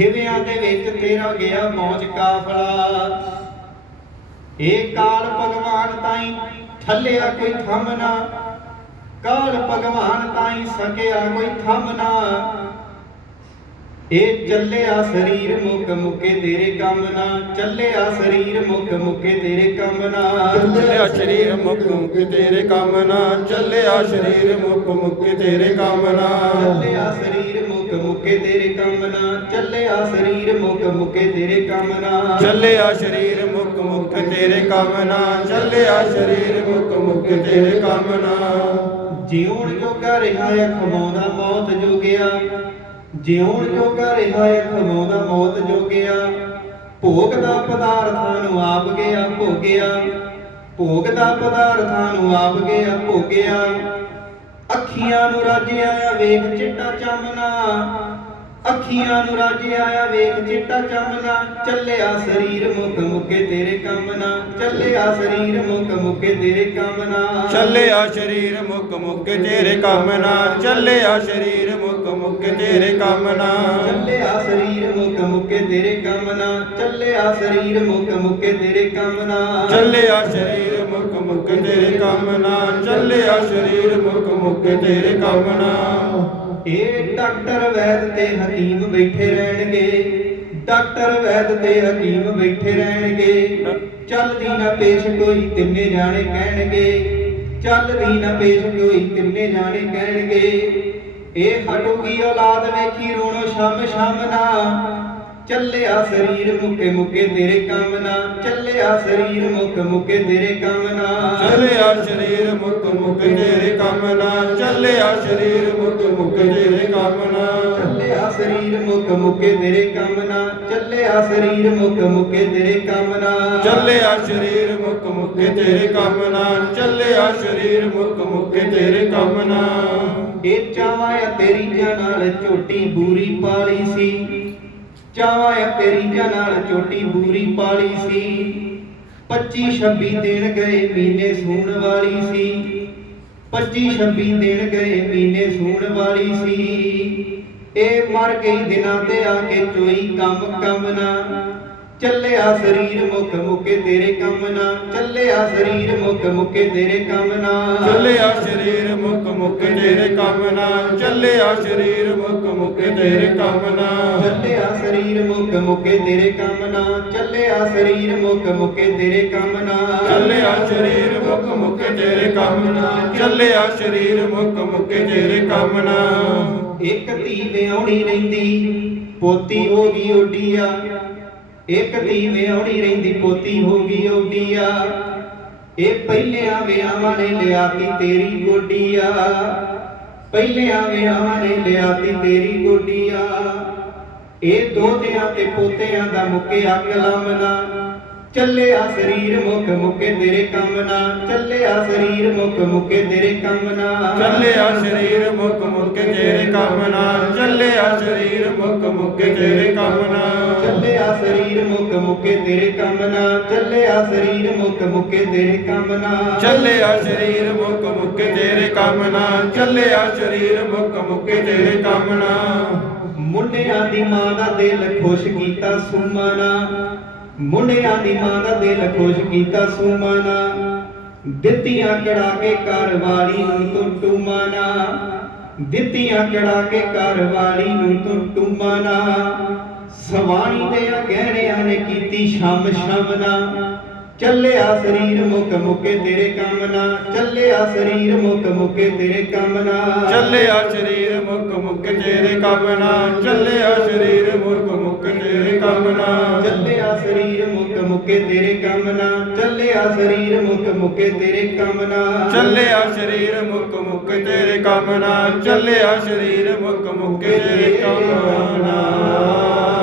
ਛਿਵਿਆਂ ਦੇ ਵਿੱਚ ਤੇਰਾ ਗਿਆ ਮੌਜ ਕਾਫਲਾ ਏ ਕਾਲ ਭਗਵਾਨ ਤਾਈ ਠੱਲਿਆ ਕੋਈ ਥੰਮ ਨਾ। ਕਾਲ ਭਗਵਾਨ ਤਾਈ ਸਕਿਆ ਕੋਈ ਥੰਮ ਨਾ। ਇਹ ਚੱਲਿਆ ਸਰੀਰ ਮੁਕ ਮੁਕੇ ਤੇਰੇ ਕੰਮ ਨਾ। ਚੱਲਿਆ ਸਰੀਰ ਮੁਕ ਮੁਕੇ ਤੇਰੇ ਕੰਮ ਨਾ। ਚੱਲਿਆ ਸਰੀਰ ਮੁਕ ਮੁਕ ਤੇਰੇ ਕੰਮ ਨਾ। ਚੱਲਿਆ ਸਰੀਰ ਮੁਕ ਮੁਕ ਤੇਰੇ ਕੰਮ ਨਾ। ਚੱਲਿਆ ਸਰੀਰ ਮੁਕ ਮੁਕੇ ਤੇਰੇ ਕੰਮ ਨਾ ਚੱਲਿਆ ਸਰੀਰ ਮੁਕ ਮੁਕੇ ਤੇਰੇ ਕੰਮ ਨਾ ਚੱਲਿਆ ਸਰੀਰ ਮੁਕ ਮੁਕ ਤੇਰੇ ਕੰਮ ਨਾ ਚੱਲਿਆ ਸਰੀਰ ਮੁਕ ਮੁਕ ਤੇਰੇ ਕੰਮ ਨਾ ਜਿਉਣ ਜੋਗਾ ਰਿਹਾ ਖਮਾਉਂਦਾ ਮੌਤ ਜੋਗਿਆ। ਜਿਉਣ ਜੋਗਾ ਰਿਹਾ ਖਮਾਉਂਦਾ ਮੌਤ ਜੋਗਿਆ। ਭੋਗਦਾ ਪਦਾਰਥਾਂ ਨੂੰ ਆਪ ਗਿਆ ਭੋਗਿਆ। ਭੋਗਦਾ ਪਦਾਰਥਾਂ ਨੂੰ ਆਪ ਗਿਆ ਭੋਗਿਆ। ਅੱਖੀਆਂ ਨੂੰ ਰਾਜਿਆ ਆ ਵੇਖ ਚਿੱਟਾ ਚਮਨਾ। ਅੱਖੀਆਂ ਨੂੰ ਰਾਜਿਆ ਆ ਵੇਖ ਚਿੱਟਾ ਚਮਨਾ। ਚੱਲਿਆ ਸਰੀਰ ਮੁਕ ਮੁਕੇ ਤੇਰੇ ਕੰਮ ਨਾ ਚੱਲਿਆ ਸਰੀਰ ਮੁਕ ਮੁਕੇ ਤੇਰੇ ਕੰਮ ਨਾ ਚੱਲਿਆ ਸਰੀਰ ਮੁਕ ਮੁਕ ਤੇਰੇ ਕੰਮ ਨਾ ਚੱਲਿਆ ਸਰੀਰ ਮੁਕ ਮੁਕ ਤੇਰੇ ਕੰਮ ਨਾ ਚੱਲਿਆ ਸਰੀਰ ਮੁਕ ਮੁਕੇ ਤੇਰੇ ਕੰਮ ਨਾ ਚੱਲਿਆ ਸਰੀਰ ਮੁਕ ਮੁਕੇ ਤੇਰੇ ਕੰਮ ਨਾ ਚੱਲਿਆ ਸਰੀਰ ਮੁਕ ਮੁਕ ਤੇਰੇ ਕੰਮ ਨਾ ਚੱਲਿਆ, ਸਰੀਰ ਮੁਕ ਮੁਕ ਤੇਰੇ ਕੰਮ ਨਾ। ਇਹ ਡਾਕਟਰ ਵੈਦ ਤੇ ਹਕੀਮ ਬੈਠੇ ਰਹਿਣਗੇ, ਡਾਕਟਰ ਵੈਦ ਤੇ ਹਕੀਮ ਬੈਠੇ ਰਹਿਣਗੇ। ਚੱਲਦੀ ਨਾ ਪੇਸ਼ ਕੋਈ ਤਿੰਨੇ ਜਾਣੇ ਕਹਿਣਗੇ, ਚੱਲਦੀ ਨਾ ਪੇਸ਼ ਕੋਈ ਤਿੰਨੇ ਜਾਣੇ ਕਹਿਣਗੇ। ਇਹ ਹਟੂਗੀ ਔਲਾਦ ਵੇਖੀ ਰੋਣੋ ਸ਼ਮ ਸ਼ਮ ਨਾ ਚੱਲਿਆ ਸਰੀਰ ਮੁਕੇ ਮੁਕੇ ਤੇਰੇ ਕੰਮ ਨਾ ਚੱਲਿਆ ਸਰੀਰ ਮੁਕ ਮੁਕੇ ਤੇਰੇ ਕੰਮ ਨਾ। ਚੱਲਿਆ ਸਰੀਰ ਮੁਕ ਮੁਕ ਤੇਰੇ ਕੰਮ ਨਾ ਚੱਲਿਆ ਸਰੀਰ ਮੁਕ ਮੁਕ ਤੇਰੇ ਕੰਮ ਨਾ। ਚੱਲਿਆ ਸਰੀਰ ਮੁਕ ਮੁਕੇ ਤੇਰੇ ਕੰਮ ਨਾ ਚੱਲਿਆ ਸਰੀਰ ਮੁਕ ਮੁਕੇ ਤੇਰੇ ਕੰਮ ਨਾ। ਚੱਲਿਆ ਸਰੀਰ ਮੁਕ ਮੁਕ ਤੇਰੇ ਕੰਮ ਨਾ ਚੱਲਿਆ ਸਰੀਰ ਮੁਕ ਮੁਕ ਤੇਰੇ ਕੰਮ ਨਾ। ਇਹ ਚਾਵਾਂ ਤੇਰੀ ਨਾਲ ਝੋਟੀ ਬੂਰੀ ਪਾਲੀ ਸੀ। ਚਾਵਾਂ ਆ ਤੇਰੀ ਨਾਲ ਝੋਟੀ ਬੂਰੀ ਪਾਲੀ ਸੀ। 25 26 ਦਿਨ ਗਏ ਮਹੀਨੇ ਸੂਣ ਵਾਲੀ ਸੀ। 25 26 ਦਿਨ ਗਏ ਮਹੀਨੇ ਸੂਣ ਵਾਲੀ ਸੀ। ਇਹ ਮਰ ਗਈ ਦਿਨਾਂ ਤੇ ਆ ਕੇ ਚੋਈ ਕੰਮ ਕੰਮ ਨਾ ਚੱਲਿਆ ਸਰੀਰ ਮੁਕ ਮੁਕੇ ਤੇਰੇ ਕੰਮ ਨਾ ਚੱਲਿਆ ਸਰੀਰ ਮੁਕ ਮੁਕੇ ਤੇਰੇ ਕੰਮ ਨਾ। ਚੱਲਿਆ ਸਰੀਰ ਮੁਕ ਮੁਕ ਤੇਰੇ ਕੰਮ ਨਾ ਚੱਲਿਆ ਸਰੀਰ ਮੁਕ ਮੁਕ ਤੇਰੇ ਕੰਮ ਨਾ। ਚੱਲਿਆ ਸਰੀਰ ਮੁਕ ਮੁਕੇ ਤੇਰੇ ਕੰਮ ਨਾ ਚੱਲਿਆ ਸਰੀਰ ਮੁਕ ਮੁਕੇ ਤੇਰੇ ਕੰਮ ਨਾ। ਚੱਲਿਆ ਸਰੀਰ ਮੁਕ ਮੁਕ ਤੇਰੇ ਕੰਮ ਨਾ ਚੱਲਿਆ ਸਰੀਰ ਮੁਕ ਮੁਕ ਤੇਰੇ ਕੰਮ ਨਾ। ਇੱਕ ਧੀ ਵਿਆਹਣੀ ਰਹਿੰਦੀ ਪੋਤੀ ਹੋ ਗਈ ਓਡੀਆ ਇੱਕ ਧੀ ਵਿਆਹਣੀ ਰਹਿੰਦੀ ਪੋਤੀ ਹੋ ਗਈ ਓਡੀਆ। ਇਹ ਪਹਿਲਿਆਂ ਵਿਆਹਾਂ ਨੇ ਲਿਆਤੀ ਤੇਰੀ ਗੋਡੀਆ। ਪਹਿਲਿਆਂ ਵਿਆਹਾਂ ਨੇ ਲਿਆਤੀ ਤੇਰੀ ਗੋਡੀਆ। ਇਹ ਦੋਤਿਆਂ ਤੇ ਪੋਤਿਆਂ ਦਾ ਮੁੱਕਿਆ ਕਲਮਨਾ ਚੱਲਿਆ ਸਰੀਰ ਮੁਕ ਮੁਕੇ ਤੇਰੇ ਕੰਮ ਨਾ ਚੱਲਿਆ ਸਰੀਰ ਮੁਕ ਮੁਕੇ ਤੇਰੇ ਕੰਮ ਨਾ ਚੱਲਿਆ ਸਰੀਰ ਮੁਕ ਮੁਕ ਤੇਰੇ ਕੰਮ ਨਾ ਚੱਲਿਆ ਸਰੀਰ ਮੁਕ ਮੁਕ ਤੇਰੇ ਕੰਮ ਨਾ ਚੱਲਿਆ ਸਰੀਰ ਮੁਕ ਤੇਰੇ ਕੰਮ ਨਾ ਚੱਲਿਆ ਸਰੀਰ ਮੁਕ ਮੁਕੇ ਤੇਰੇ ਕੰਮ ਨਾ ਚੱਲਿਆ ਸਰੀਰ ਮੁਕ ਮੁਕ ਤੇਰੇ ਕੰਮ ਨਾ ਚੱਲਿਆ ਸਰੀਰ ਮੁਕ ਮੁਕ ਤੇਰੇ ਕੰਮ ਨਾ ਮੁੰਡਿਆਂ ਦੀ ਮਾਂ ਦਾ ਦਿਲ ਖੁਸ਼ ਕੀਤਾ ਸੁਮਨਾ ਮੁੰਡਿਆਂ ਦੀ ਮਾਂ ਦਾ ਦਿਲ ਖੁਸ਼ ਕੀਤਾ ਸੁਮਨਾ ਦਿੱਤੀਆਂ ਕੜਾ ਕੇ ਘਰ ਵਾਲੀ ਨੂੰ ਤੂੰ ਟੁਮਾਨਾ ਦਿੱਤੀਆਂ ਕੜਾ ਕੇ ਘਰ ਵਾਲੀ ਨੂੰ ਤੂੰ ਟੁਮਾਨਾ ਸਵਾਣੀ ਦੇ ਗਹਿਣਿਆਂ ਨੇ ਕੀਤੀ ਸ਼ਮ ਸ਼ਮ ਨਾ ਚੱਲਿਆ ਸਰੀਰ ਮੁਕ ਮੁਕੇ ਤੇਰੇ ਕੰਮ ਨਾ ਚੱਲਿਆ ਸਰੀਰ ਮੁਕ ਮੁਕੇ ਤੇਰੇ ਕੰਮ ਨਾ ਚੱਲਿਆ ਸਰੀਰ ਮੁਕ ਮੁਕ ਤੇਰੇ ਕੰਮ ਨਾ ਚੱਲਿਆ ਸਰੀਰ ਮੁਕ ਮੁਕ ਤੇਰੇ ਕੰਮ ਨਾ ਚੱਲਿਆ ਸਰੀਰ ਮੁਕ ਮੁਕੇ ਤੇਰੇ ਕੰਮ ਨਾ ਚੱਲਿਆ ਸਰੀਰ ਮੁਕ ਮੁਕੇ ਤੇਰੇ ਕੰਮ ਨਾ ਚੱਲਿਆ ਸਰੀਰ ਮੁਕ ਮੁਕ ਤੇਰੇ ਕੰਮ ਨਾ ਚੱਲਿਆ ਸਰੀਰ ਮੁਕ ਮੁਕ ਤੇਰੇ ਕੰਮ ਨਾ